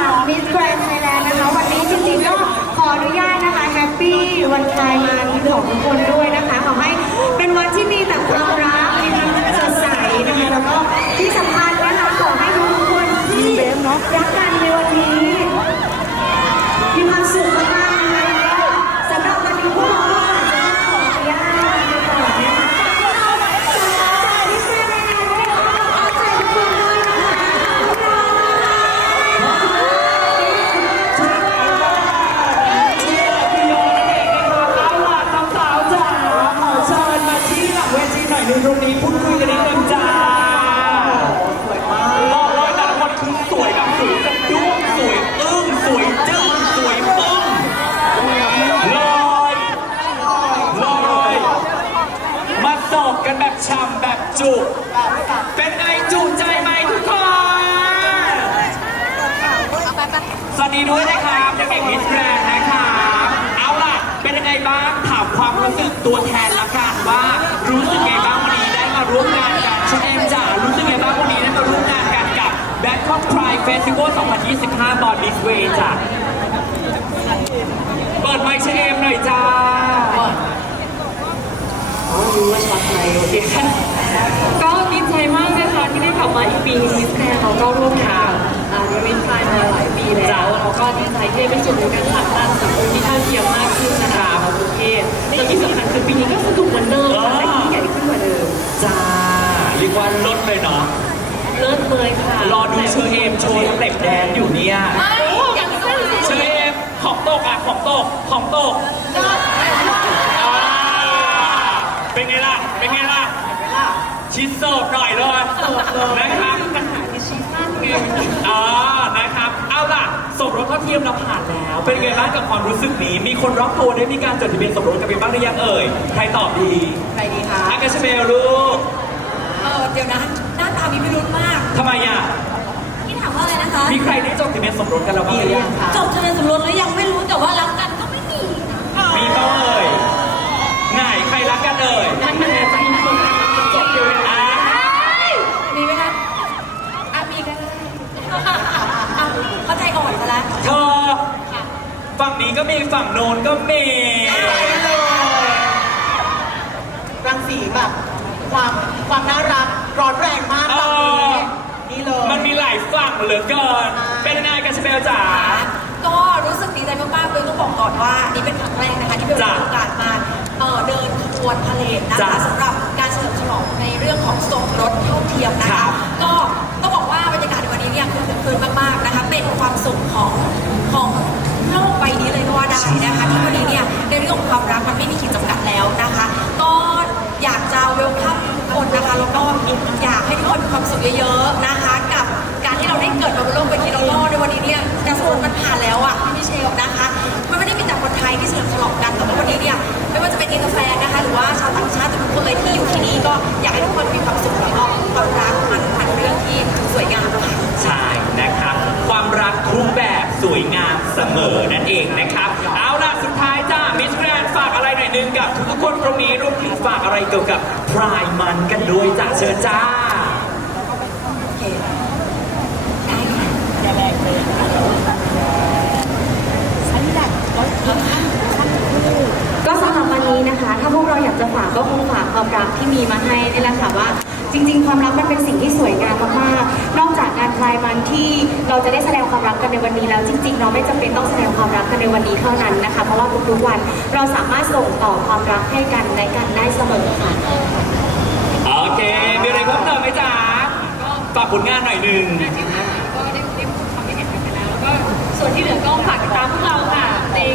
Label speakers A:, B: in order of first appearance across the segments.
A: ศิลปิสแกรนด์ไทยแลนด์นะคะ วันนี้จริงๆก็ขออนุญาตนะคะแฮปปี้วันคลายมันของทุกคนด้วยนะคะ ขอให้เป็นวันที่มีแต่ความรักมีความสดใสนะคะแล้วก็ที่สำคัญนะคะขอให้ทุกคนที่รักกันในวันนี้ มีความสุขมากๆนะคะสำหรับวันนี้พวกเราก็อาจจะขออนุญาตลาไปก่อนนะคะจากมิสแกรนด์ไทยแลนด์ด้วยนะคะขอบใจทุกคนด้วยนะคะพวกเรา
B: เอาล่ะสาวๆจ๋าขอเชิญมาที่หลัง เวทีหน่อยหนึงนี้พูดคุยกันนิดนึงจ้าสวยมากบอกเลยแต่ละคนคือสวยแบบสวยสะดุ้งสวยอึ้งสวยจึ้งสวยปึ้งลอยลอยมาสอบกันแบบฉ่ำแบบจุกเป็นไงจุใจไหมทุกคนสวัสดีด้วยนะ Bangkok Pride Festival 2025 บอลมิสเวย์จ้ะเปิดไมค์ชเอมหน่อยจ้าอ๋อรู้ว่าช็อตไหนโอเค
C: ก็ดีใจมากนะคะที่ได้กลับมาอีกปีนึงมิสแกรนด์เราก็ร่วมงานอ่าเวนไทน์มาหลายปีแล้วแล้วก็ดีใจที่ได้เป็นส่วนหนึ่งในการผลักดันสังคมที่เท่าเทียมมากขึ้นนะคะ
B: อเอมขอตกอะของตกของตกอ่าเป็นไงล่ะ เป็นไงล่ะ ชิ้นโสดหน่อยเลยนะครับ
C: ปัญหาที่ชีสมากไง
B: อ่านะครับ เอาล่ะ สมรสเท่าเทียมเราผ่านแล้ว เป็นไงบ้างกับความรู้สึกนี้ มีคนรอบตัวได้มีการจดทะเบียนสมรสกันไปบ้างหรือยังเอ่ย ใครตอบดี
D: ใครดีคะ
B: อากาชเมลลูก
D: เออเดี๋ยวนะหน้าตามีพิรุธมาก
B: ทำไมอะ
D: นี่ถามว่าอะไรนะคะ
B: มีใครได้จดทะเบียนสมรสกันแล้วบ้างหรือยัง
D: จบทะเบียนสมรสแล้วยังไม่รู้ แต่ว่ารักกันก็ไม่มี
B: มีบ้างเอ่ยไหนใครรักกันเอ่ย
C: มันมันอาจจะมีคนมาจบเดียวกัน
B: อ่า
D: มีไหมคะอะมีก็ได้อะเข้าใจอ่อนซะแล้ว
B: เธอฝั่งนี้ก็มีฝั่งโน้นก็มี
E: รังสีแบบความความน่ารักร้อนแรงมากตอนนี้นี่เลย
B: มันมีหลายฝั่งเหลือเกิน เป็นยังไงกันชเบลจ๋า
D: ก็รู้สึกดีใจมากๆเลยต้องบอกก่อนว่านี่เป็นครั้งแรกนะคะที่เบล
B: จ้ะ
D: มีโอกาสมาเอ่อเดินขบวนพาเลทนะ
B: จ้ะ
D: คะสำหรับการเฉลิมฉลองในเรื่องของสมรสเท่าเทียมนะ
B: ครั
D: คะ
B: บ
D: ก็ต้องบอกว่าบรรยากาศในวันนี้เนี่ยคือคืนมากๆนะคะเป็นความสุขของของโลกใบนี้เลยก็ว่าได้นะคะที่วันนี้เนี่ยในเรื่องของความรักมันไม่มีขีดจำกัดแล้วนะคะ ก็อยากจะเวลคัมทุกคนนะคะแล้วก็อยากให้ทุกคนมีความสุขเยอะๆนะคะ กับการที่เราได้เกิดมาบนโลกใบนี้แล้วก็ในวันนี้เนี่ย การสมรสมันผ่านแล้วอะพี่มิเชลนะคะ มันไม่ได้มีแต่คนไทยที่เฉลิมฉลองกันแต่ว่าวันนี้เนี่ยไม่ว่าจะเป็นอินเตอร์แฟนนะคะ หรือว่าชาวต่างชาติทุกคนเลยที่อยู่ที่นี่ก็อยากให้ทุกคนมีความสุขแล้วก็ความรักมันมันเป็นเรื่องที่สวยงามค่ะ
B: ใช่นะครับ ความรักทุกแบบสวยงามเสมอนั่นเองนะครับ เอาล่ะสุดท้ายจ้ามิสแกรนฝากอะไรหน่อยนึงกับทุกคนตรงนี้รวมถึงฝากอะไรเกี่ยวกับพรายมันกันด้วยจ้าเชิญจ้า
D: โอเคได้ค่ะอย่าแรงเลยอันนี้แหละร้อยขั้นขั้นคู่
A: ก็สำหรับวันนี้นะคะ ถ้าพวกเราอยา กจะฝากก็คงฝากความรักที่มีมาให้นี่แหละค่ะว่า จริง ๆ ความรักมันเป็นสิ่งที่สวยงามมากๆ นอกจากงานพลายมันที่เราจะได้แสดงความรักกันในวันนี้แล้วจริงๆเราไม่จำเป็นต้องแสดงความรักกันในวันนี้เท่านั้นนะคะ เพราะว่าทุกๆวันเราสามารถส่งต่อความรักให้กันและกันได้เสมอค่ะ
B: โอเคมีอะไรเพิ่มเติมไหมจ๊ะฝากผลงานหน่อยหนึ่ง
C: ก็ได้ได้พูดความคิดเห็นกันไปแล้วแล้วก็ส่วนที่เหลือก็ฝากติดตามพวกเราค่ะใน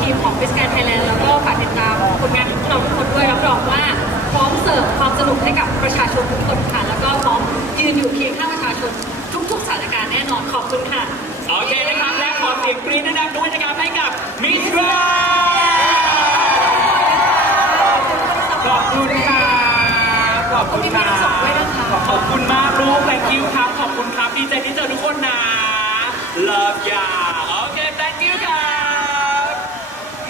C: ทีมของ Miss Grand Thailand แล้วก็ฝากติดตามผลงานของพวกเราทุกคนด้วยรับรองว่าพร้อมเสิร์ฟความสนุกให้กับประชาชนทุกคนค่ะ แล้วก็พร้อมยืนอยู่เคียงข้างประชาชนทุกๆสถานการณ์แน่นอนขอบคุณค่ะ
B: โอเคนะครับ และขอเสียงกรี๊ดดังๆด้วยนะครับให้กับมิสแกรขอบคุณครับขอบคุณครับขอบคุณมากลูก thank you ครับ ขอบคุณครับ ดีใจที่เจอทุกคนนะ love ya โอเค thank you ครับ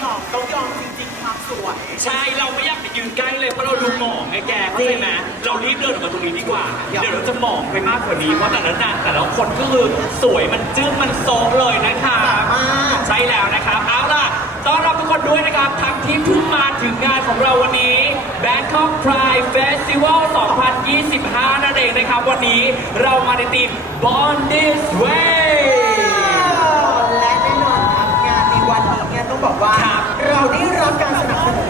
E: ยอมต้องยอมจริงๆความ สวย
B: ใช่เราไม่อยากไปยืนใกล้เลยเพราะเราดูหมองไงแกเข้าใจไหมเรารีบเดินออกมาตรงนี้ดีกว่า เดี๋ยวเราจะหมองไปมากกว่านี้เพราะแต่ละนานแต่ละคนก็คือสวยมันจึ้งมันโซงเลยนะคะ
E: มาก
B: ใช่แล้วนะครับเอาล่ะต้อนรับทุกคนด้วยนะครับทั้งที่เพิ่งมาถึงงานของเราวันนี้ Bangkok Pride Festival 2025 นั่นเองนะครับ วันนี้เรามาในทีม Born This Way
E: และแน่นอนครับงานในวันนี้เนี่ยต้องบอกว่า เราได้รับการสนับสนุน